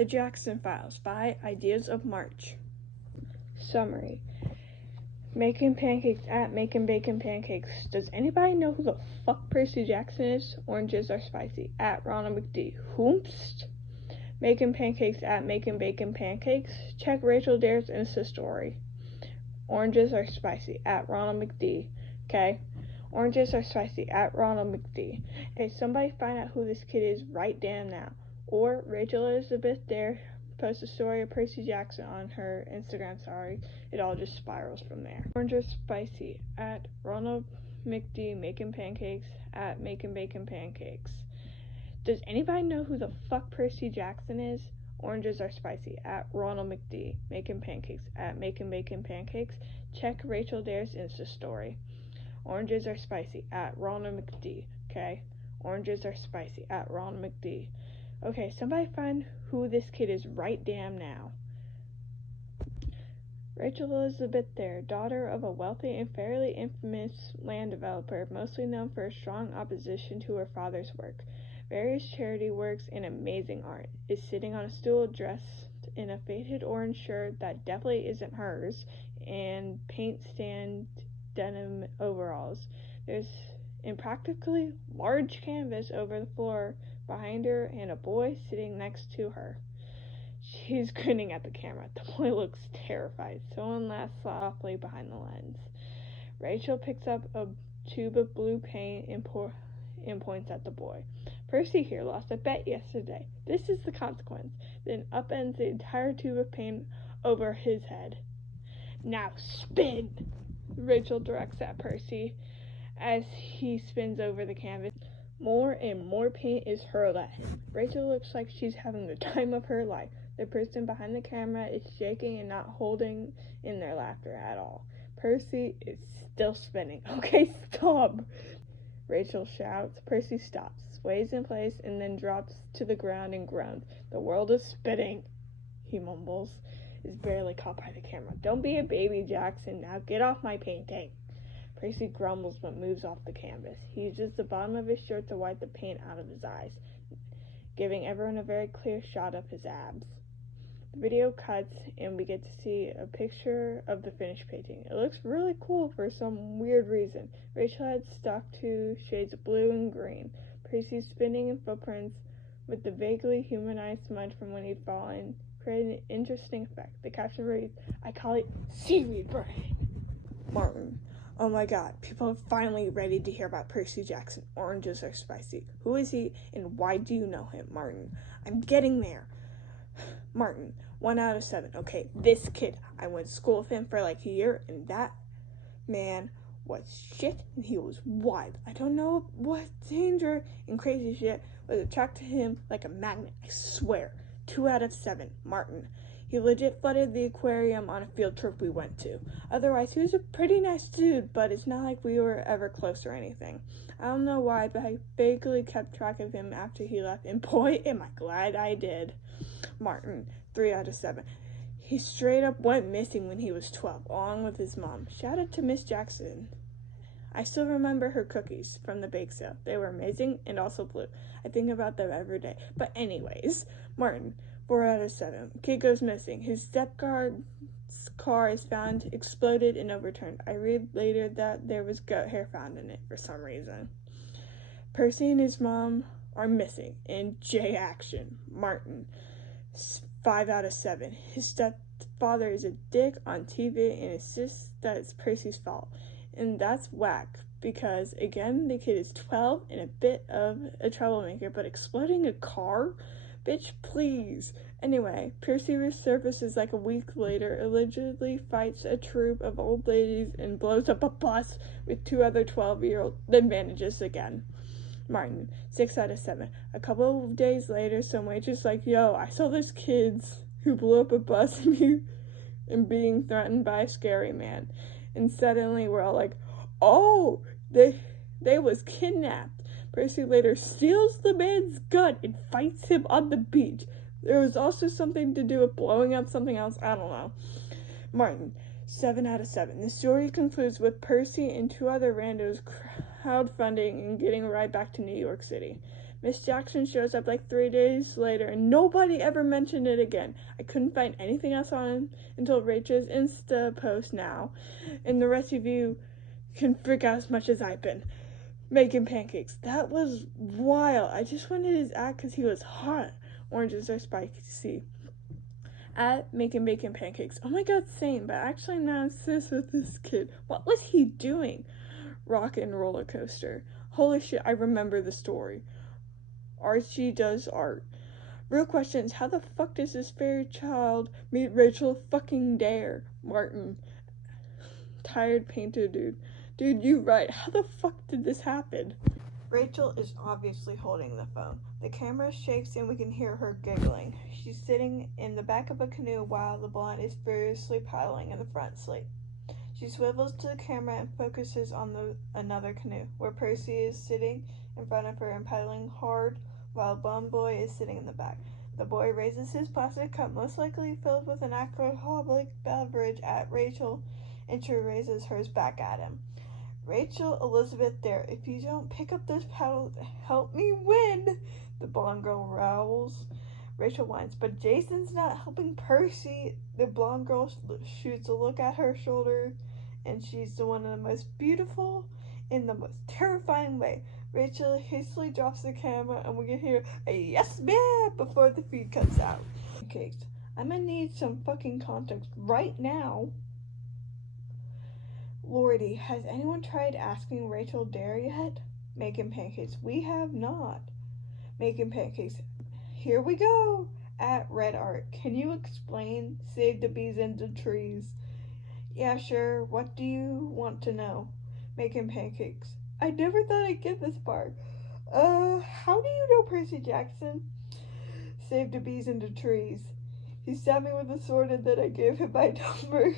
The Jackson Files by Ideas of March. Summary. Making pancakes at Making Bacon Pancakes. Does anybody know who the fuck Percy Jackson is? Oranges are spicy at Ronald McD. Whomst? Making pancakes at Making Bacon Pancakes. Check Rachel Dare's Insta story. Oranges are spicy at Ronald McD. Okay? Oranges are spicy at Ronald McD. Hey, somebody find out who this kid is right damn now. Or Rachel Elizabeth Dare post a story of Percy Jackson on her Instagram story. It all just spirals from there. Oranges spicy at Ronald McD Making Pancakes at Making Bacon Pancakes. Does anybody know who the fuck Percy Jackson is? Oranges are spicy at Ronald McD Making Pancakes at Making Bacon Pancakes. Check Rachel Dare's Insta story. Oranges are spicy at Ronald McD. Okay? Oranges are spicy at Ronald McD. Okay, somebody find who this kid is right damn now. Rachel Elizabeth Dare, daughter of a wealthy and fairly infamous land developer, mostly known for a strong opposition to her father's work, various charity works, and amazing art, is sitting on a stool dressed in a faded orange shirt that definitely isn't hers, and paint-stained denim overalls. There's a practically large canvas over the floor behind her and a boy sitting next to her. She's grinning at the camera. The boy looks terrified. Someone laughs softly behind the lens. Rachel picks up a tube of blue paint and points at the boy. Percy here lost a bet yesterday. This is the consequence. Then upends the entire tube of paint over his head. Now spin! Rachel directs at Percy as he spins over the canvas. More and more paint is hurled at him. Rachel looks like she's having the time of her life. The person behind the camera is shaking and not holding in their laughter at all. Percy is still spinning. Okay, stop! Rachel shouts. Percy stops, sways in place, and then drops to the ground and groans. The world is spinning, he mumbles, is barely caught by the camera. Don't be a baby, Jackson. Now get off my painting. Percy grumbles but moves off the canvas. He uses the bottom of his shirt to wipe the paint out of his eyes, giving everyone a very clear shot of his abs. The video cuts and we get to see a picture of the finished painting. It looks really cool for some weird reason. Rachel had stuck to shades of blue and green. Percy's spinning in footprints with the vaguely humanized smudge from when he'd fallen created an interesting effect. The caption reads, "I call it seaweed brain." Martin. Oh my god, people are finally ready to hear about Percy Jackson. Oranges are spicy. Who is he and why do you know him, Martin? I'm getting there. Martin, 1 out of 7. Okay, this kid, I went to school with him for like a year, and that man was shit, and he was wild. I don't know what danger and crazy shit was attracted to him like a magnet, I swear. 2 out of 7. Martin. He legit flooded the aquarium on a field trip we went to. Otherwise, he was a pretty nice dude, but it's not like we were ever close or anything. I don't know why, but I vaguely kept track of him after he left, and boy, am I glad I did. Martin, 3 out of 7. He straight up went missing when he was 12, along with his mom. Shout out to Miss Jackson. I still remember her cookies from the bake sale. They were amazing and also blue. I think about them every day. But anyways, Martin, 4 out of 7. Kid goes missing. His stepdad's car is found exploded and overturned. I read later that there was goat hair found in it for some reason. Percy and his mom are missing in J action. Martin, 5 out of 7. His stepfather is a dick on TV and insists that it's Percy's fault. And that's whack because, again, the kid is 12 and a bit of a troublemaker, but exploding a car? Bitch, please. Anyway, Percy resurfaces like a week later, allegedly fights a troop of old ladies and blows up a bus with 2 other 12-year-olds, then vanishes again. Martin, 6 out of 7. A couple of days later, some waitress like, yo, I saw those kids who blew up a bus and being threatened by a scary man. And suddenly we're all like, oh, they was kidnapped. Percy later steals the man's gun and fights him on the beach. There was also something to do with blowing up something else. I don't know. Martin, 7 out of 7. The story concludes with Percy and 2 other randos crowdfunding and getting a ride back to New York City. Miss Jackson shows up like 3 days later and nobody ever mentioned it again. I couldn't find anything else on him until Rachel's Insta post now, and the rest of you can freak out as much as I've been. Making pancakes. That was wild. I just wanted his act because he was hot. Oranges are spicy. At making bacon pancakes. Oh my god, same, but actually not obsessed with this kid. What was he doing? Rock and roller coaster. Holy shit, I remember the story. Archie does art. Real question is, how the fuck does this fairy child meet Rachel fucking Dare? Martin. Tired painter dude. Dude, you right. How the fuck did this happen? Rachel is obviously holding the phone. The camera shakes and we can hear her giggling. She's sitting in the back of a canoe while the blonde is furiously paddling in the front seat. She swivels to the camera and focuses on another canoe, where Percy is sitting in front of her and paddling hard, while Blonde Boy is sitting in the back. The boy raises his plastic cup, most likely filled with an alcoholic beverage, at Rachel, and she raises hers back at him. Rachel Elizabeth Dare, if you don't pick up this paddle, help me win, the blonde girl growls. Rachel whines, but Jason's not helping Percy. The blonde girl shoots a look at her shoulder, and she's the one of the most beautiful in the most terrifying way. Rachel hastily drops the camera, and we can hear a yes ma'am before the feed cuts out. Okay, I'm gonna need some fucking context right now. Lordy, has anyone tried asking Rachel Dare yet? Making pancakes. We have not. Making pancakes. Here we go. At Red Art. Can you explain Save the Bees and the Trees? Yeah, sure. What do you want to know? Making pancakes. I never thought I'd get this far. How do you know Percy Jackson? Save the bees and the trees. He stabbed me with a sword and then I gave him my number.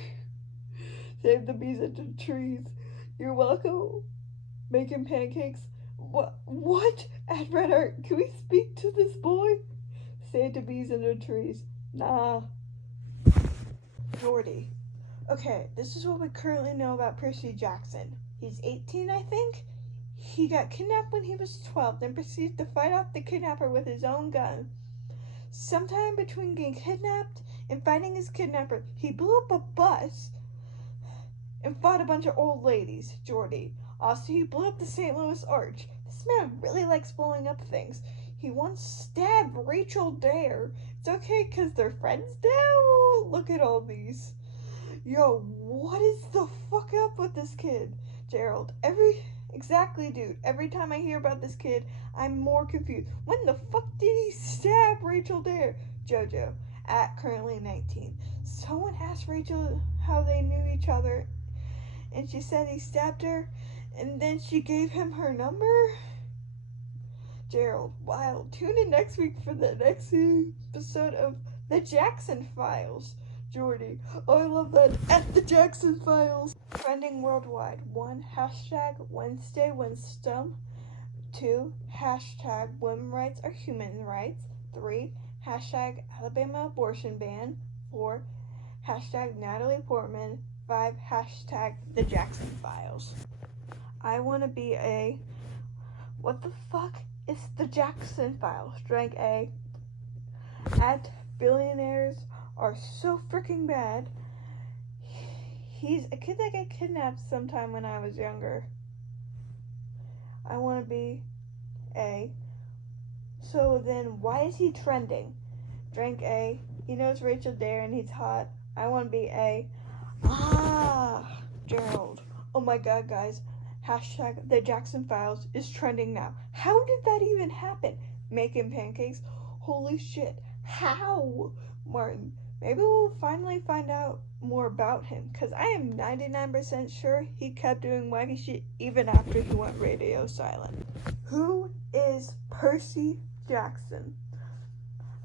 Save the bees and the trees. You're welcome. Making pancakes. What? At Red Art, can we speak to this boy? Save the bees and the trees. Nah. Jordy. Okay, this is what we currently know about Percy Jackson. He's 18, I think? He got kidnapped when he was 12, then proceeded to fight off the kidnapper with his own gun. Sometime between getting kidnapped and finding his kidnapper, he blew up a bus and fought a bunch of old ladies, Jordy. Also, he blew up the St. Louis Arch. This man really likes blowing up things. He once stabbed Rachel Dare. It's okay because they're friends now. Look at all these. Yo, what is the fuck up with this kid? Gerald, exactly, dude. Every time I hear about this kid, I'm more confused. When the fuck did he stab Rachel Dare? Jojo, at currently 19. Someone asked Rachel how they knew each other, and she said he stabbed her, and then she gave him her number? Gerald, wow. Tune in next week for the next episode of The Jackson Files. Jordy, oh, I love that. At The Jackson Files. Trending worldwide. 1, hashtag Wednesday Winston. 2, hashtag women rights are human rights. 3, hashtag Alabama abortion ban. 4, hashtag Natalie Portman. 5, hashtag The Jackson Files. I want to be a... What the fuck is The Jackson Files? Rank A. At billionaires are so freaking bad. He's a kid that got kidnapped sometime when I was younger. I want to be A. So then why is he trending? Rank A. He knows Rachel Dare and he's hot. I want to be A. Gerald. Oh my god, guys. Hashtag The Jackson Files is trending now. How did that even happen? Making pancakes? Holy shit. How? Martin. Maybe we'll finally find out more about him, because I am 99% sure he kept doing wacky shit even after he went radio silent. Who is Percy Jackson?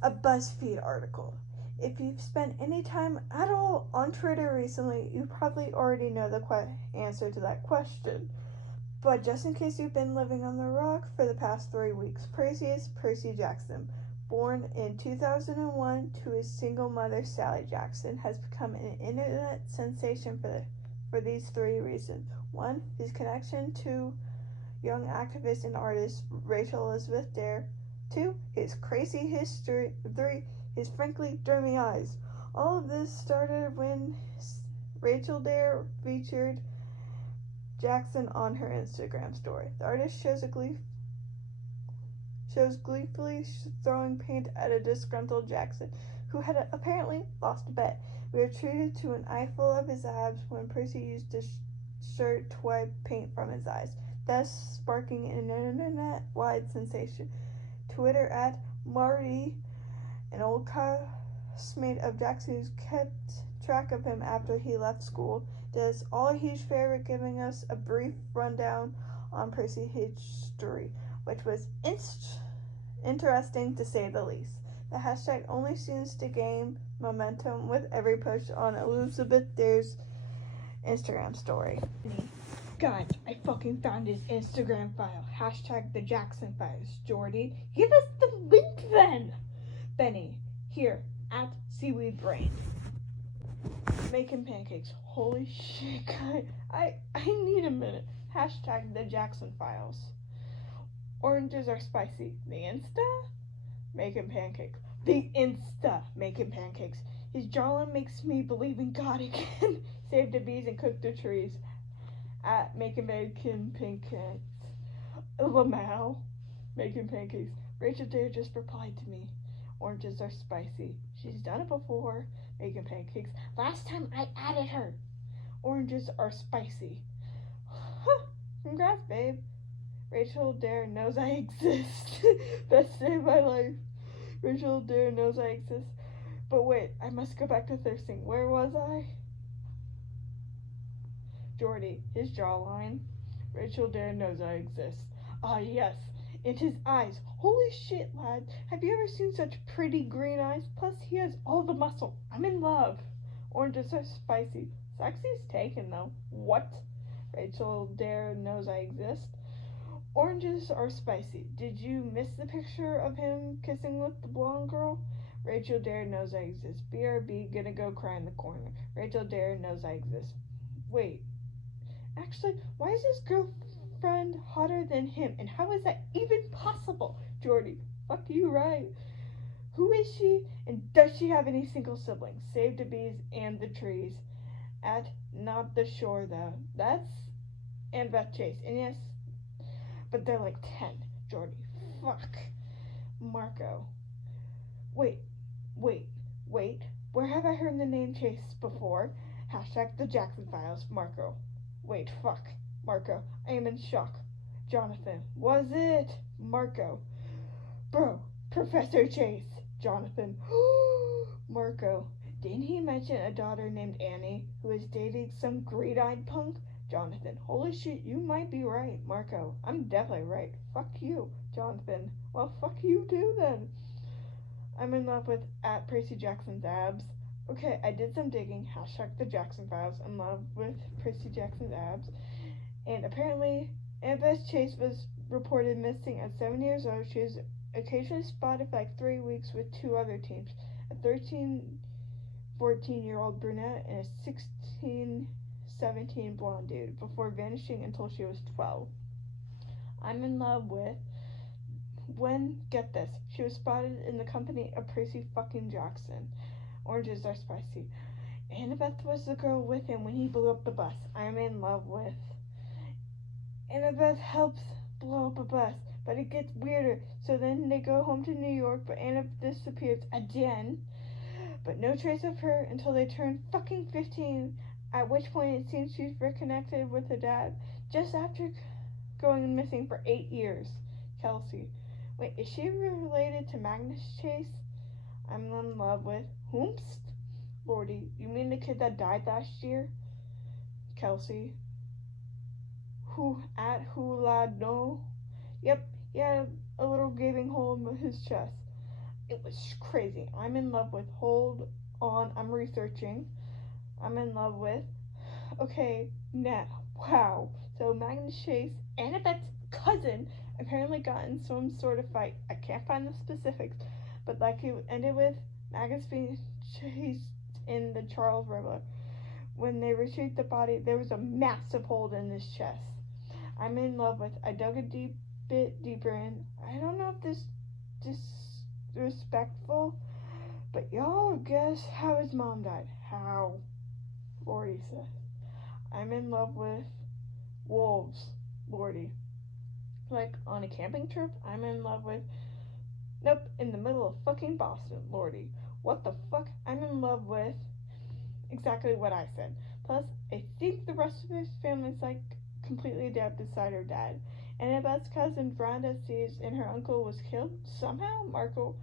A BuzzFeed article. If you've spent any time at all on Twitter recently, you probably already know the answer to that question. But just in case you've been living on the rock for the past 3 weeks, Percy is Percy Jackson. Born in 2001 to his single mother, Sally Jackson, has become an internet sensation for these 3 reasons. 1, his connection to young activist and artist Rachel Elizabeth Dare. 2. His crazy history. 3. His frankly dreamy eyes. All of this started when Rachel Dare featured Jackson on her Instagram story. The artist shows gleefully throwing paint at a disgruntled Jackson, who had apparently lost a bet. We are treated to an eyeful of his abs when Percy used his shirt to wipe paint from his eyes, thus sparking an internet-wide sensation. Twitter at Marty, an old classmate of Jackson who's kept track of him after he left school, does all a huge favor giving us a brief rundown on Percy history, which was interesting to say the least. The hashtag only seems to gain momentum with every post on Elizabeth Dare's Instagram story. Guys, I fucking found his Instagram file. Hashtag the Jackson Files. Jordy, give us the link then. Benny, here, at Seaweed Brain. Making pancakes. Holy shit, guys. I need a minute. Hashtag the Jackson Files. Oranges are spicy. The Insta? Making pancakes. The Insta making pancakes. His jawline makes me believe in God again. Save the bees and cook the trees. At making pancakes. Lamau making pancakes. Rachel Dare just replied to me. Oranges are spicy. She's done it before. Making pancakes. Last time I added her. Oranges are spicy. Congrats, babe. Rachel Dare knows I exist. Best day of my life. Rachel Dare knows I exist. But wait, I must go back to thirsting. Where was I? Jordy, his jawline. Rachel Dare knows I exist. Ah, yes. And his eyes. Holy shit, lad. Have you ever seen such pretty green eyes? Plus, he has all the muscle. I'm in love. Oranges are spicy. Sexy's taken, though. What? Rachel Dare knows I exist. Oranges are spicy. Did you miss the picture of him kissing with the blonde girl? Rachel Dare knows I exist. BRB, gonna go cry in the corner. Rachel Dare knows I exist. Wait. Actually, why is his girlfriend hotter than him? And how is that even possible? Jordy, fuck you, right? Who is she? And does she have any single siblings? Save the bees and the trees. At not the shore, though. That's Annabeth Chase. And yes, but they're like 10. Jordy, fuck. Marco. Wait. Where have I heard the name Chase before? Hashtag the Jackson Files. Marco. Wait, fuck. Marco. I am in shock. Jonathan. Was it? Marco. Bro. Professor Chase. Jonathan. Marco. Didn't he mention a daughter named Annie who is dating some greed-eyed punk? Jonathan. Holy shit, you might be right. Marco. I'm definitely right. Fuck you. Jonathan. Well, fuck you too then. I'm in love with at Percy Jackson's abs. Okay, I did some digging. Hashtag the Jackson Files. In love with Percy Jackson's abs. And apparently, Annabeth Chase was reported missing at 7 years old. She was occasionally spotted for like 3 weeks with 2 other teens. A 14-year-old brunette and a 17 blonde dude before vanishing until she was 12. I'm in love with get this, she was spotted in the company of Percy fucking Jackson. Oranges are spicy. Annabeth was the girl with him when he blew up the bus. I'm in love with. Annabeth helps blow up a bus, but it gets weirder. So then they go home to New York, but Annabeth disappears again. But no trace of her until they turn fucking 15, at which point it seems she's reconnected with her dad just after going missing for 8 years. Kelsey. Wait, is she related to Magnus Chase? I'm in love with Whomst? Lordy, you mean the kid that died last year? Kelsey. Who la no? Yep, he had a little gaping hole in his chest. It was crazy. I'm in love with. Hold on, I'm researching. I'm in love with. Okay, now, wow. So Magnus Chase, Annabeth's cousin, apparently got in some sort of fight. I can't find the specifics, but like it ended with Magnus being chased in the Charles River. When they retrieved the body, there was a massive hole in his chest. I'm in love with. I dug a bit deeper in. I don't know if this disrespectful, but y'all guess how his mom died. How? Lordy says. I'm in love with wolves, Lordy. Like on a camping trip, I'm in love with. Nope, in the middle of fucking Boston, Lordy. What the fuck? I'm in love with. Exactly what I said. Plus, I think the rest of his family's like completely dead beside her dad. And Annabeth's cousin Veranda sees and her uncle was killed somehow. Marco,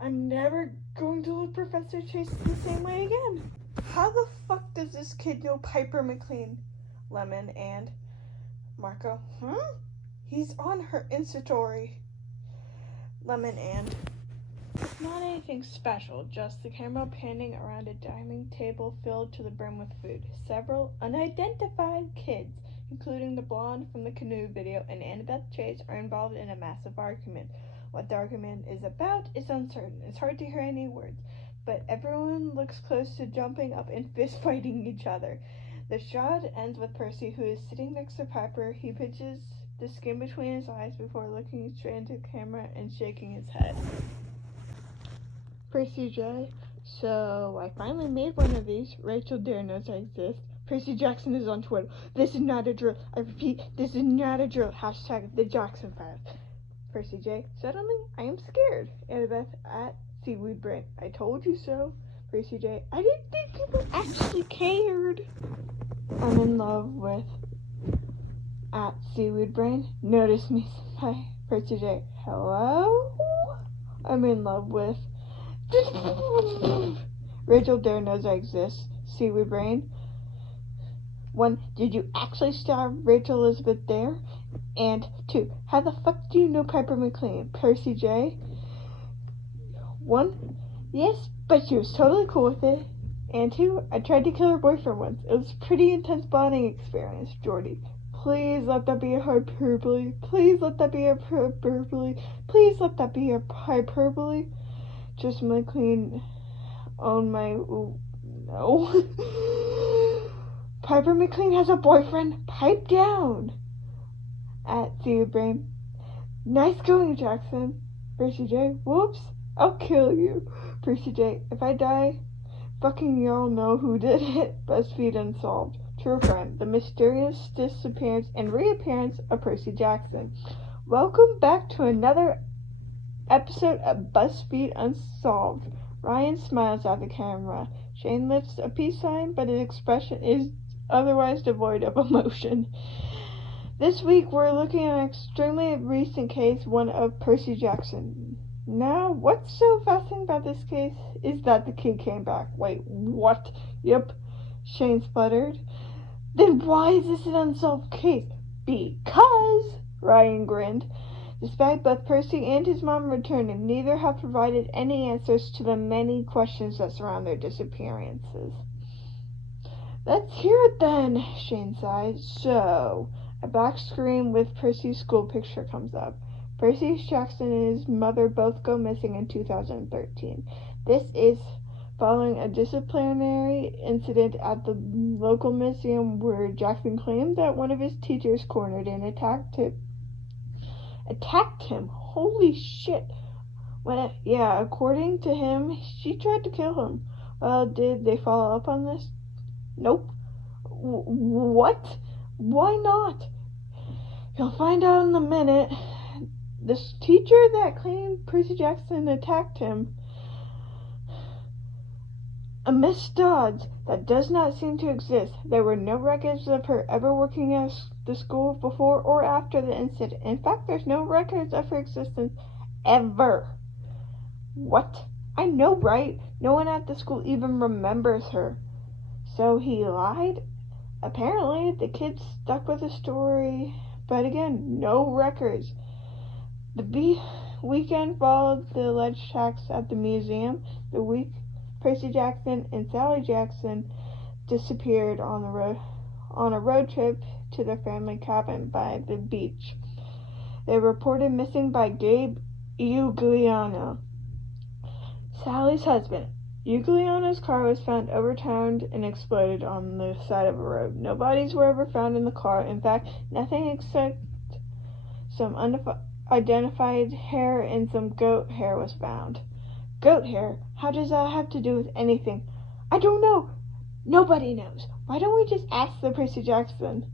I'm never going to look Professor Chase the same way again. How the fuck does this kid know Piper McLean? Lemon and Marco, He's on her Insta story. Lemon and not anything special, just the camera panning around a dining table filled to the brim with food. Several unidentified kids, including the blonde from the canoe video and Annabeth Chase, are involved in a massive argument. What the argument is about is uncertain. It's hard to hear any words, but everyone looks close to jumping up and fist fighting each other. The shot ends with Percy, who is sitting next to Piper. He pinches the skin between his eyes before looking straight into the camera and shaking his head. Percy J. So, I finally made one of these. Rachel Dare knows I exist. Percy Jackson is on Twitter. This is not a drill. I repeat, this is not a drill. Hashtag the Jackson Files. Percy J. Suddenly, I am scared. Annabeth at Seaweed Brain. I told you so. Percy J. I didn't think people actually cared. I'm in love with at Seaweed Brain. Notice me. Hi. Percy J. Hello? I'm in love with Rachel Dare knows I exist. Seaweed Brain. 1. Did you actually star Rachel Elizabeth Dare? And 2. How the fuck do you know Piper McLean? Percy J. 1. Yes, but she was totally cool with it. And 2. I tried to kill her boyfriend once. It was a pretty intense bonding experience. Jordy. Please let that be a hyperbole. Please let that be a hyperbole. Please let that be a hyperbole. Just McLean on my... no. Piper McLean has a boyfriend. Pipe down. At Seaweed Brain. Nice going, Jackson. Percy J. Whoops. I'll kill you. Percy J. If I die, fucking y'all know who did it. BuzzFeed Unsolved. True Crime. The mysterious disappearance and reappearance of Percy Jackson. Welcome back to another episode of BuzzFeed Unsolved. Ryan smiles at the camera. Shane lifts a peace sign, but his expression is otherwise devoid of emotion. This week we're looking at an extremely recent case, one of Percy Jackson. Now, what's so fascinating about this case is that the kid came back. Wait, what? Yep, Shane spluttered. Then why is this an unsolved case? Because, Ryan grinned. Despite both Percy and his mom returning, neither have provided any answers to the many questions that surround their disappearances. Let's hear it then, Shane sighed. So, a black screen with Percy's school picture comes up. Percy Jackson and his mother both go missing in 2013. This is following a disciplinary incident at the local museum where Jackson claimed that one of his teachers cornered and attacked him. Holy shit. According to him, she tried to kill him. Well, did they follow up on this? Nope. What? Why not? You'll find out in a minute. This teacher that claimed Percy Jackson attacked him, a Miss Dodds, that does not seem to exist. There were no records of her ever working at the school before or after the incident. In fact, there's no records of her existence ever. What? I know, right? No one at the school even remembers her. So he lied? Apparently, the kid stuck with the story, but again, no records. The weekend followed the alleged attacks at the museum. The week Percy Jackson and Sally Jackson disappeared on a road trip to their family cabin by the beach. They were reported missing by Gabe Ugliano, Sally's husband. Ugliano's car was found overturned and exploded on the side of a road. No bodies were ever found in the car. In fact, nothing except some unidentified hair and some goat hair was found. Goat hair? How does that have to do with anything? I don't know. Nobody knows. Why don't we just ask the Percy Jackson?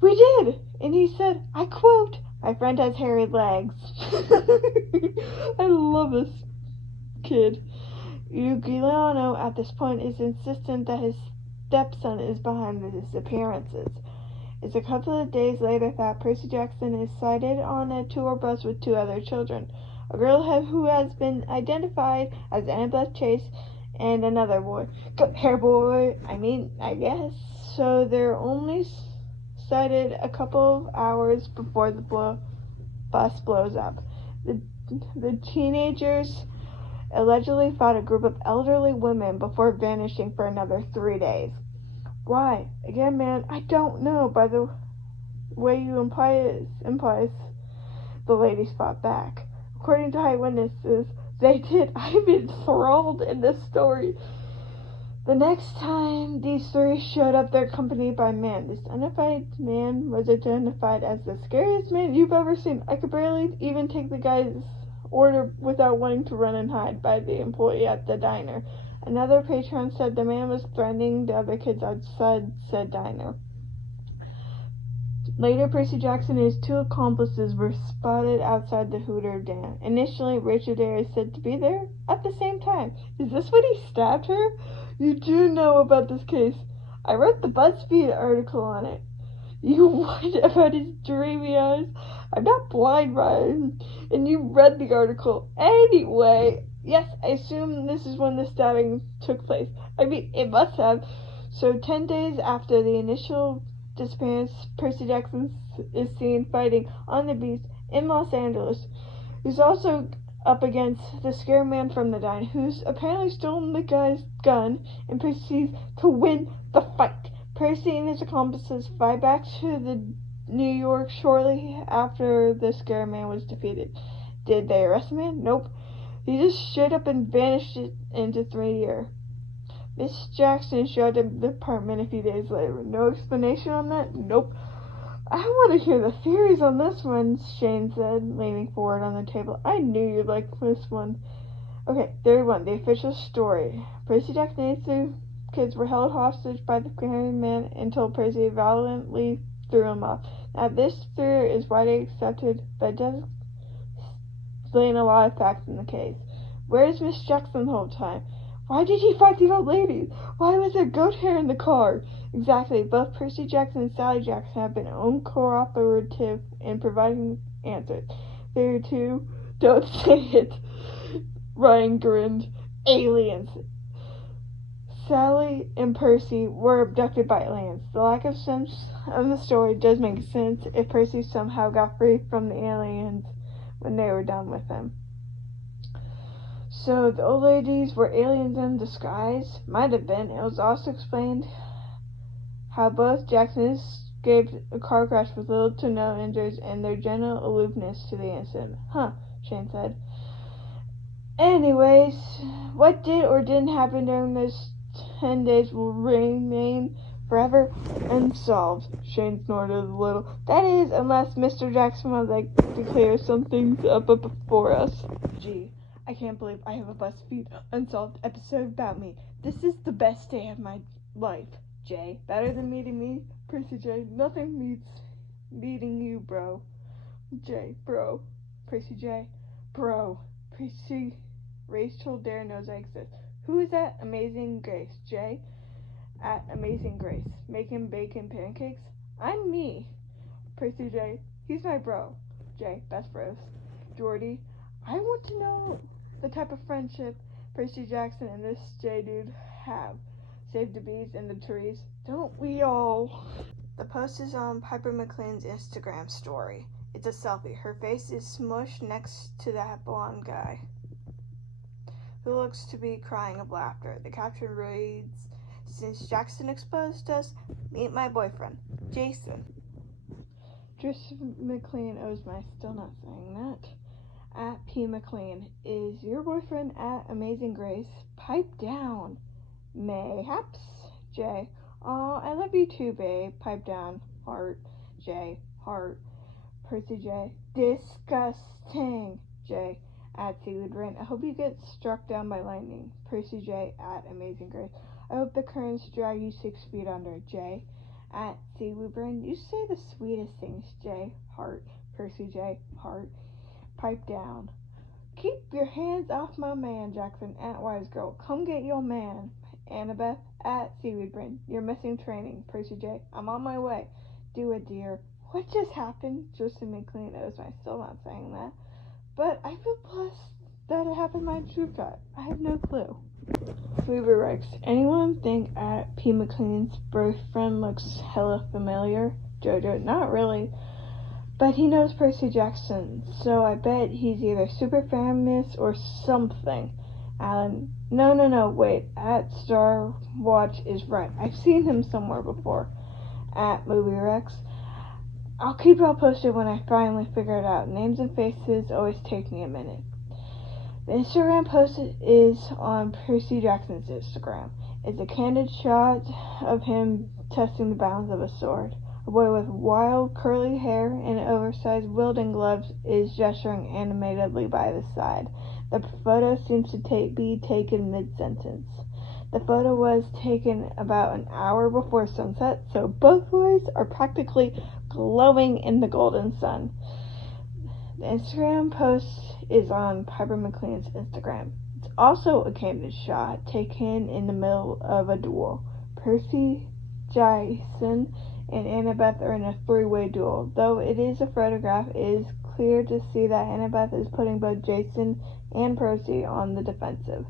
We did! And he said, I quote, my friend has hairy legs. I love this kid. Ugliano at this point is insistent that his stepson is behind the disappearances. It's a couple of days later that Percy Jackson is sighted on a tour bus with 2 other children. A girl who has been identified as Annabeth Chase and another boy. Goat hair boy, I guess. So they're only sighted a couple of hours before the bus blows up. The teenagers allegedly fought a group of elderly women before vanishing for another 3 days. Why? Again, man, I don't know. By the way you implies the ladies fought back. According to eyewitnesses, they did. I'm enthralled in this story. The next time these 3 showed up, they're accompanied by a man. This unidentified man was identified as the scariest man you've ever seen. I could barely even take the guy's order without wanting to run and hide by the employee at the diner. Another patron said the man was threatening the other kids outside said diner. Later, Percy Jackson and his 2 accomplices were spotted outside the Hooter Dam. Initially, Rachel Dare is said to be there at the same time. Is this when he stabbed her? You do know about this case. I wrote the BuzzFeed article on it. You what about his dreamy eyes? I'm not blind, Ryan. And you read the article. Anyway, yes, I assume this is when the stabbing took place. I mean, it must have. So 10 days after the initial disappearance, Percy Jackson is seen fighting on the beach in Los Angeles. He's also up against the scary man from the diner, who's apparently stolen the guy's gun and proceeds to win the fight. Percy and his accomplices fly back to the New York shortly after the scary man was defeated. Did they arrest the man? Nope. He just showed up and vanished into 3 years. Miss Jackson showed up at the apartment a few days later. No explanation on that? Nope. I want to hear the theories on this one, Shane said, leaning forward on the table. I knew you'd like this one. Okay, theory 1, the official story. Percy Jackson and the kids were held hostage by the scary man until Percy violently threw him off. Now, this theory is widely accepted, but it does explain a lot of facts in the case. Where is Miss Jackson the whole time? Why did he fight the old lady? Why was there goat hair in the car? Exactly. Both Percy Jackson and Sally Jackson have been cooperative in providing answers. Theory 2, don't say it. Ryan grinned. Aliens. Sally and Percy were abducted by aliens. The lack of sense of the story does make sense if Percy somehow got free from the aliens when they were done with him. So the old ladies were aliens in disguise? Might have been. It was also explained how both Jacksons escaped a car crash with little to no injuries and their general aloofness to the incident. Huh, Shane said. Anyways, what did or didn't happen during those 10 days will remain forever unsolved. Shane snorted a little. That is, unless Mr. Jackson would like to clear some things up before us. Gee, I can't believe I have a BuzzFeed Unsolved episode about me. This is the best day of my life, Jay. Better than meeting me, Percy J. Nothing beats meeting you, bro. Jay, bro. Percy J. Bro. Percy. Rachel Dare knows I exist. Who is that? Amazing Grace. Jay. At Amazing Grace. Making bacon pancakes? I'm me. Percy J. He's my bro. Jay. Best bros. Jordy. I want to know the type of friendship Percy Jackson and this J dude have. Save the bees and the trees. Don't we all? The post is on Piper McLean's Instagram story. It's a selfie. Her face is smushed next to that blonde guy who looks to be crying of laughter. The caption reads, "Since Jackson exposed us, meet my boyfriend, Jason." Tristan McLean owes my still not saying that. At P. McLean, is your boyfriend at Amazing Grace? Pipe down. Mayhaps. J. Aw, I love you too, babe. Pipe down. Heart. J. Heart. Percy J. Disgusting. J. At Seaweed Rain, I hope you get struck down by lightning. Percy J. At Amazing Grace, I hope the currents drag you 6 feet under. J. At Seaweed Rain, you say the sweetest things. J. Heart. Percy J. Heart. Pipe down. Keep your hands off my man, Jackson. At Wise Girl, come get your man. Annabeth. At Seaweed Brain, you're missing training. Percy J. I'm on my way. Do it, dear. What just happened? Justin McLean knows I'm still not saying that. But I feel blessed that it happened my true cut. I have no clue. Movie Rex. Anyone think at P. McLean's boyfriend looks hella familiar? Jojo. Not really. But he knows Percy Jackson, so I bet he's either super famous or something. Alan. No, wait. At Star Watch is right. I've seen him somewhere before. At Movie Rex. I'll keep y'all posted when I finally figure it out. Names and faces always take me a minute. The Instagram post is on Percy Jackson's Instagram. It's a candid shot of him testing the balance of a sword. A boy with wild curly hair and oversized wielding gloves is gesturing animatedly by his side. The photo seems to be taken mid-sentence. The photo was taken about an hour before sunset, so both boys are practically glowing in the golden sun. The Instagram post is on Piper McLean's Instagram. It's also a candid shot taken in the middle of a duel. Percy, Jason, and Annabeth are in a 3-way duel. Though it is a photograph, it is clear to see that Annabeth is putting both Jason and Percy on the defensive.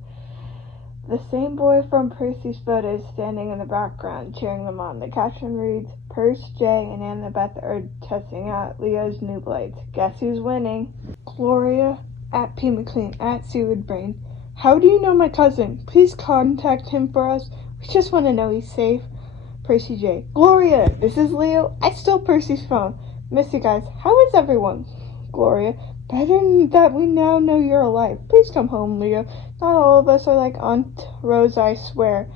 The same boy from Percy's photo is standing in the background, cheering them on. The caption reads, Percy, Jay, and Annabeth are testing out Leo's new blades. Guess who's winning? Gloria, at P. McLean, at Seaweed Brain. How do you know my cousin? Please contact him for us. We just want to know he's safe. Percy J. Gloria, this is Leo. I stole Percy's phone. Miss you guys. How is everyone? Gloria. Better that we now know you're alive. Please come home, Leo. Not all of us are like Aunt Rose, I swear.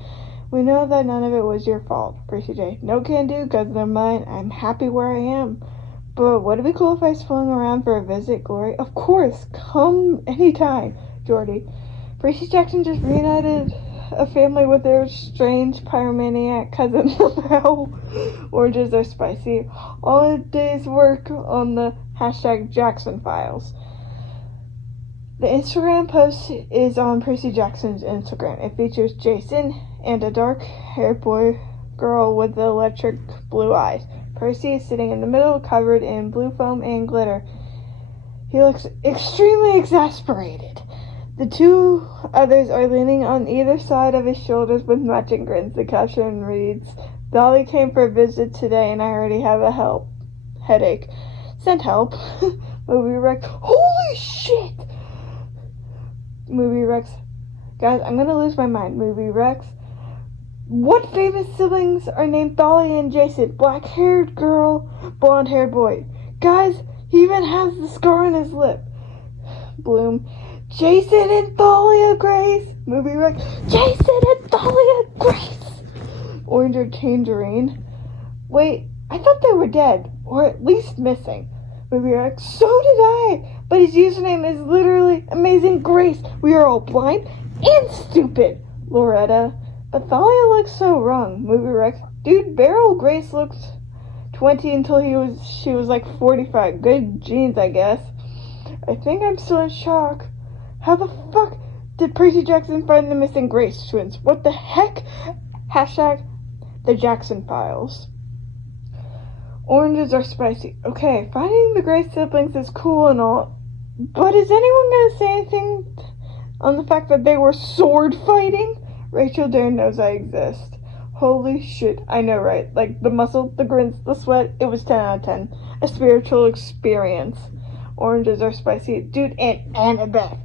We know that none of it was your fault. Percy J. No can do, guns are mine. I'm happy where I am. But would it be cool if I swung around for a visit, Gloria? Of course. Come anytime. Jordy. Percy Jackson just reunited a family with their strange pyromaniac cousin. Oranges are spicy. All a day's work on the hashtag Jackson Files. The Instagram post is on Percy Jackson's Instagram. It features Jason and a dark-haired girl with the electric blue eyes. Percy is sitting in the middle, covered in blue foam and glitter. He looks extremely exasperated. The two others are leaning on either side of his shoulders with matching grins. The caption reads, Dolly came for a visit today and I already have a headache. Send help. Movie Rex. Holy shit! Movie Rex. Guys, I'm gonna lose my mind. Movie Rex. What famous siblings are named Dolly and Jason? Black-haired girl, blonde-haired boy. Guys, he even has the scar on his lip. Bloom. Jason and Thalia Grace. Movie Rex. Jason and Thalia Grace. Orange or Tangerine. Wait, I thought they were dead, or at least missing. Movie Rex. So did I. But his username is literally Amazing Grace. We are all blind and stupid. Loretta. But Thalia looks so wrong. Movie Rex. Dude, Beryl Grace looked 20 until she was like 45. Good genes, I guess. I think I'm still in shock. How the fuck did Percy Jackson find the missing Grace twins? What the heck? Hashtag the Jackson Files. Oranges are spicy. Okay, finding the Grace siblings is cool and all, but is anyone gonna say anything on the fact that they were sword fighting? Rachel Dare knows I exist. Holy shit, I know, right? Like, the muscle, the grins, the sweat, it was 10 out of 10. A spiritual experience. Oranges are spicy. Dude, and Annabeth.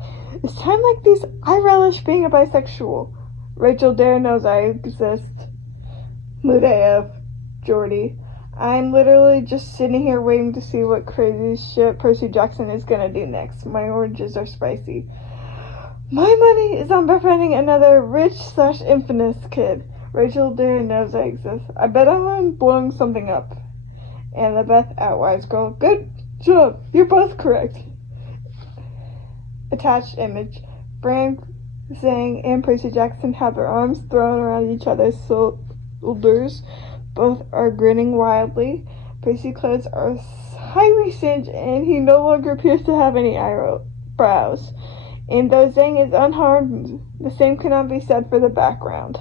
It's time like these, I relish being a bisexual. Rachel Dare knows I exist. Mood AF. Jordy. I'm literally just sitting here waiting to see what crazy shit Percy Jackson is gonna do next. My oranges are spicy. My money is on befriending another rich/infamous kid. Rachel didn't know I exist. I bet I'm blowing something up. Annabeth at Wise Girl. Good job. You're both correct. Attached image. Frank Zhang and Percy Jackson have their arms thrown around each other's shoulders. Both are grinning wildly. Percy's clothes are highly singed and he no longer appears to have any eyebrows. And though Zhang is unharmed, the same cannot be said for the background.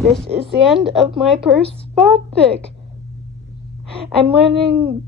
This is the end of my first spot pick. I'm learning.